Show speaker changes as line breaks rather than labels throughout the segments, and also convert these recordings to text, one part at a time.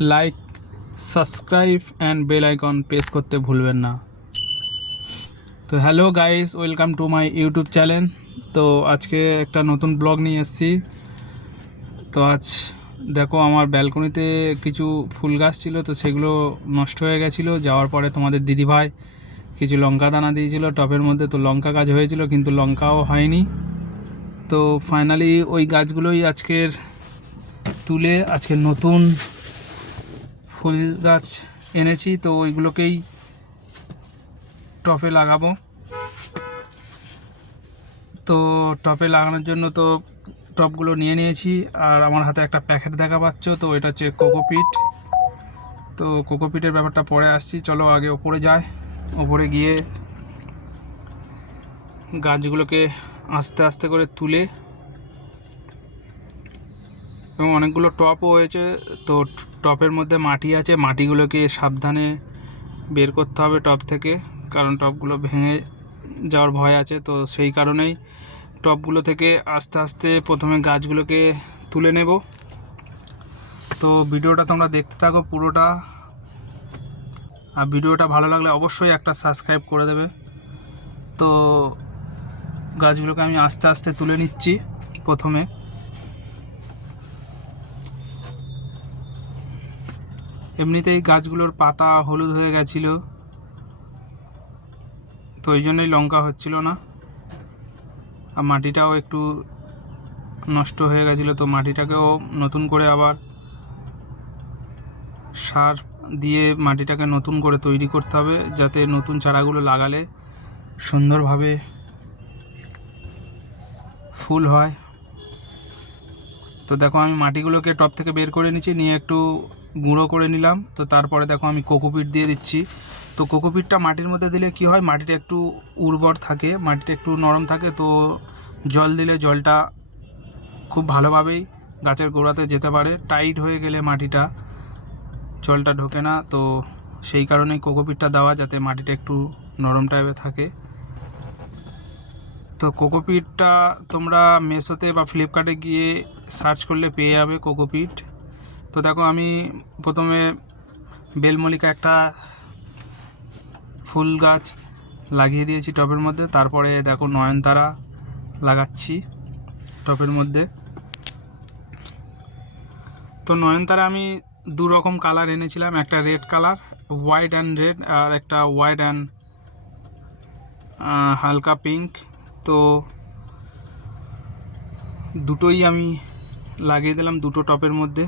Like subscribe and bell icon press করতে ভুলবেন না তো hello guys welcome to my YouTube channel তো আজকে একটা নতুন ব্লগ নিয়ে এসেছি। তো আজ দেখো আমার ব্যালকনিতে কিছু ফুল গাছ ছিল, তো সেগুলো নষ্ট হয়ে গেছিল। যাওয়ার পরে তোমাদের দিদিভাই কিছু লঙ্কা দানা দিয়েছিল টবের মধ্যে। তো লঙ্কা গাছ হয়েছিল, কিন্তু লঙ্কাও হয়নি। তো ফাইনালি ওই গাছগুলোই আজকের তুলে আজকে নতুন ফুল গাছ এনেছি, তো ওইগুলোকেই টপে লাগাবো। তো টপে লাগানোর জন্য তো টপগুলো নিয়ে নিয়েছি, আর আমার হাতে একটা প্যাকেট দেখা পাচ্ছ, তো এটা হচ্ছে কোকোপিট তো কোকোপিটের ব্যাপারটা পরে আসছি, চলো আগে ওপরে যাই। ওপরে গিয়ে গাছগুলোকে আস্তে আস্তে করে তুলে, এবং অনেকগুলো টপও হয়েছে, তো টপের মধ্যে মাটি আছে, মাটিগুলোকে সাবধানে বের করতে হবে টপ থেকে, কারণ টপগুলো ভেঙে যাওয়ার ভয় আছে। তো সেই কারণেই টপগুলো থেকে আস্তে আস্তে প্রথমে গাছগুলোকে তুলে নেব। তো ভিডিওটা তোমরা দেখতে থাকো পুরোটা। আর ভিডিওটা ভালো লাগলে অবশ্যই একটা সাবস্ক্রাইব করে দেবে। তো গাছগুলোকে আমি আস্তে আস্তে তুলে নিচ্ছি প্রথমে। এমনিতেই গাছগুলোর পাতা হলুদ হয়ে গেছিল, তো ওই জন্যই লঙ্কা হচ্ছিল না। আর মাটিটাও একটু নষ্ট হয়ে গেছিল, তো মাটিটাকেও নতুন করে আবার সার দিয়ে মাটিটাকে নতুন করে তৈরি করতে হবে, যাতে নতুন চারাগুলো লাগালে সুন্দরভাবে ফুল হয়। তো দেখো আমি মাটিগুলোকে টপ থেকে বের করে নিচ্ছি, নিয়ে একটু গুঁড়ো করে নিলাম। তো তারপরে দেখো আমি কোকোপিট দিয়ে দিচ্ছি। তো কোকোপিটটা মাটির মধ্যে দিলে কি হয়, মাটিটা একটু উর্বর থাকে, মাটিটা একটু নরম থাকে। তো জল দিলে জলটা খুব ভালোভাবেই গাছের গোড়াতে যেতে পারে। টাইট হয়ে গেলে মাটিটা, জলটা ঢোকে না। তো সেই কারণেই কোকোপিটটা দেওয়া, যাতে মাটিটা একটু নরম টাইপের থাকে। তো কোকোপিটটা তোমরা মেসোতে বা ফ্লিপকার্টে গিয়ে সার্চ করলে পেয়ে যাবে কোকোপিট। তো দেখো আমি প্রথমে বেলমল্লিকা একটা ফুল গাছ লাগিয়ে দিয়েছি টবের মধ্যে। তারপরে দেখো নয়নতারা লাগাচ্ছি টবের মধ্যে। তো নয়নতারা আমি দু রকম কালার এনেছিলাম, একটা red colour, white and red, আর একটা হোয়াইট অ্যান্ড হালকা পিঙ্ক। তো দুটোই আমি লাগিয়ে দিলাম দুটো টপের মধ্যে।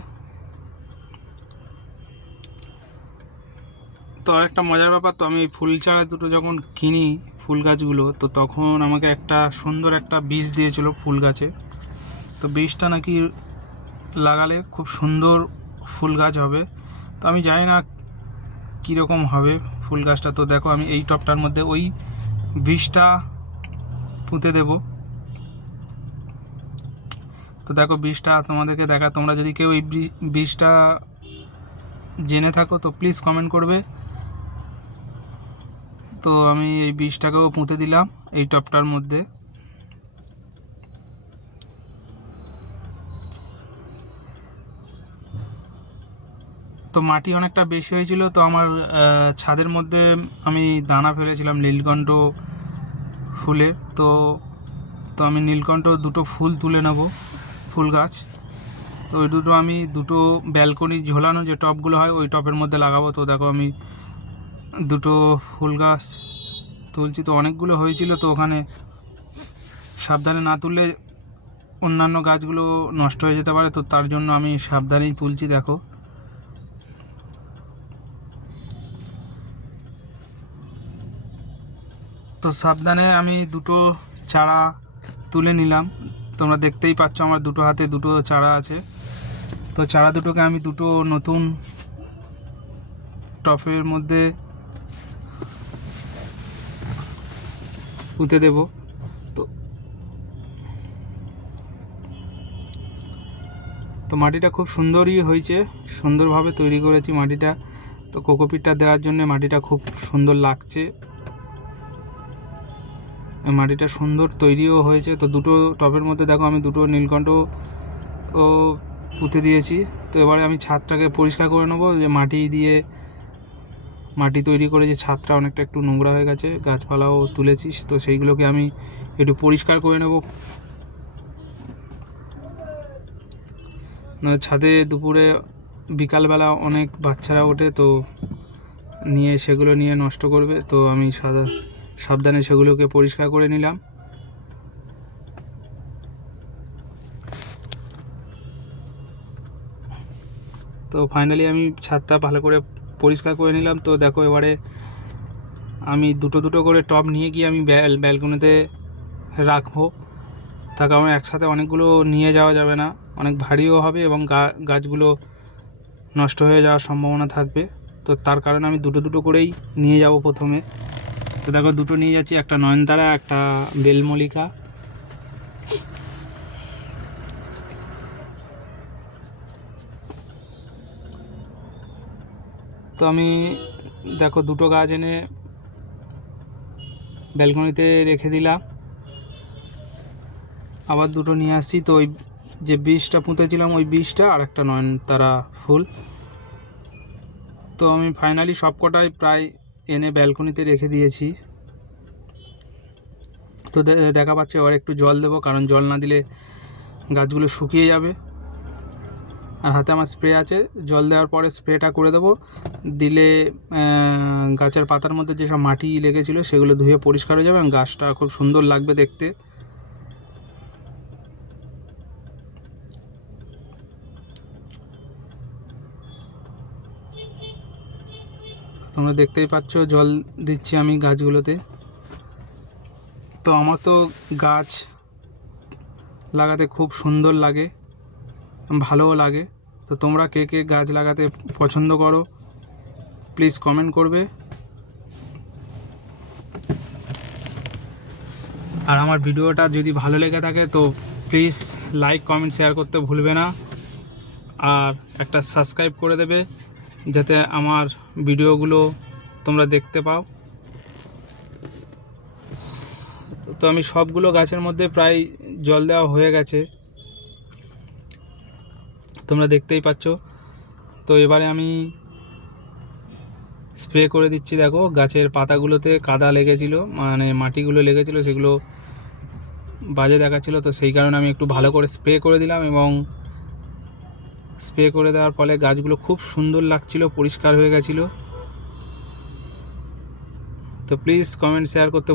তো আরেকটা মজার ব্যাপার, তো আমি ফুল চারা দুটো যখন কিনি ফুল গাছগুলো, তো তখন আমাকে একটা সুন্দর একটা বীজ দিয়েছিল ফুল গাছে। তো বীজটা নাকি লাগালে খুব সুন্দর ফুল গাছ হবে। তো আমি জানি না কীরকম হবে ফুল গাছটা। তো দেখো আমি এই টপটার মধ্যে ওই বীজটা পুঁতে দেব। তো দেখো বীজটা তোমাদেরকে দেখা, তোমরা যদি কেউ এই বী- বীজটা জেনে থাকো, তো প্লিজ কমেন্ট করবে। তো আমি এই বীজটাকেও পুঁতে দিলাম এই টপটার মধ্যে। তো মাটি অনেকটা বেশি হয়েছিল, তো আমার ছাদের মধ্যে আমি দানা ফেলেছিলাম নীলকণ্ঠ ফুলের। তো তো আমি নীলকণ্ঠ দুটো ফুল তুলে নেব। ফুল গাছ। তো ওই দুটো আমি দুটো ব্যালকনি ঝোলানো যে টপগুলো হয়, ওই টপের মধ্যে লাগাবো। তো দেখো আমি দুটো ফুল গাছ তুলছি। তো অনেকগুলো হয়েছিল, তো ওখানে সাবধানে না তুললে অন্যান্য গাছগুলো নষ্ট হয়ে যেতে পারে। তো তার জন্য আমি সাবধানেই তুলছি, দেখো। তো সাবধানে আমি দুটো চারা তুলে নিলাম। তোমরা দেখতেই পাচ্ছ আমার দুটো হাতে দুটো চারা আছে। তো চারা দুটোকে আমি দুটো নতুন টফের মধ্যে পুঁতে দেব। তো তো মাটিটা খুব সুন্দরই হয়েছে, সুন্দরভাবে তৈরি করেছি মাটিটা। তো কোকোপিটটা দেওয়ার জন্য মাটিটা খুব সুন্দর লাগছে। মাটিটা সুন্দর তৈরিও হয়েছে। তো দুটো টবের মধ্যে দেখো আমি দুটো নীলকণ্ঠ ও পুঁতে দিয়েছি। তো এবারে আমি ছাদটাকে পরিষ্কার করে নেব। যে মাটি দিয়ে মাটি তৈরি করে যে ছাদটা অনেকটা একটু নোংরা হয়ে গেছে, গাছপালাও তুলেছিস, তো সেইগুলোকে আমি একটু পরিষ্কার করে নেব। ছাদে দুপুরে বিকালবেলা অনেক বাচ্চারা ওঠে, তো নিয়ে সেগুলো নিয়ে নষ্ট করবে। তো আমি সাদা সাবধানে সেগুলোকে পরিষ্কার করে নিলাম। তো ফাইনালি আমি ছাদটা ভালো করে পরিষ্কার করে নিলাম। তো দেখো এবারে আমি দুটো দুটো করে টব নিয়ে গিয়ে আমি ব্যাল ব্যালকনিতে রাখব। তার কারণ একসাথে অনেকগুলো নিয়ে যাওয়া যাবে না, অনেক ভারীও হবে এবং গাছগুলো নষ্ট হয়ে যাওয়ার সম্ভাবনা থাকবে। তো তার কারণে আমি দুটো দুটো করেই নিয়ে যাব প্রথমে। তো দেখো দুটো নিয়ে যাচ্ছি, একটা নয়নতারা, একটা বেলমল্লিকা। তো আমি দেখো দুটো গাছ এনে ব্যালকনিতে রেখে দিলাম। আবার দুটো নিয়ে আসছি, তো ওই যে বীজটা পুঁতেছিলাম ওই বীজটা আর একটা নয়নতারা ফুল। তো আমি ফাইনালি সব কটাই প্রায় এনে ব্যালকনিতে রেখে দিয়েছি। তো দেখা পাচ্ছে আবার একটু জল দেবো, কারণ জল না দিলে গাছগুলো শুকিয়ে যাবে। আর হাতে আমার স্প্রে আছে, জল দেওয়ার পরে স্প্রেটা করে দেবো। দিলে গাছের পাতার মধ্যে যেসব মাটি লেগেছিলো সেগুলো ধুয়ে পরিষ্কার হয়ে যাবে, এবং গাছটা খুব সুন্দর লাগবে দেখতে। তোমরা দেখতেই পাচ্ছ, জল দিচ্ছি আমি গাছগুলোতে। তো আমার তো গাছ লাগাতে খুব সুন্দর লাগে, ভালোও লাগে। তো তোমরা কে কে গাছ লাগাতে পছন্দ করো, প্লিজ কমেন্ট করবে। আর আমার ভিডিওটা যদি ভালো লেগে থাকে, তো প্লিজ লাইক, কমেন্ট, শেয়ার করতে ভুলবে না। আর একটা সাবস্ক্রাইব করে দেবে। যাতে আমার ভিডিওগুলো তোমরা দেখতে পাও। তো আমি সবগুলো গাছের মধ্যে প্রায় জল দেওয়া হয়ে গেছে। তোমরা দেখতেই পাচ্ছ। তো এবারে আমি স্প্রে করে দিচ্ছি, দেখো। গাছের পাতাগুলোতে কাদা লেগেছিল মানে মাটিগুলো লেগেছিল, সেগুলো বাজে দেখাচ্ছিল। তো সেই কারণে আমি একটু ভালো করে স্প্রে করে দিলাম এবং স্প্রে করে দেওয়ার ফলে গাছগুলো খুব সুন্দর লাগছিল, পরিষ্কার হয়ে গেছিল। তো প্লিজ কমেন্ট শেয়ার করতে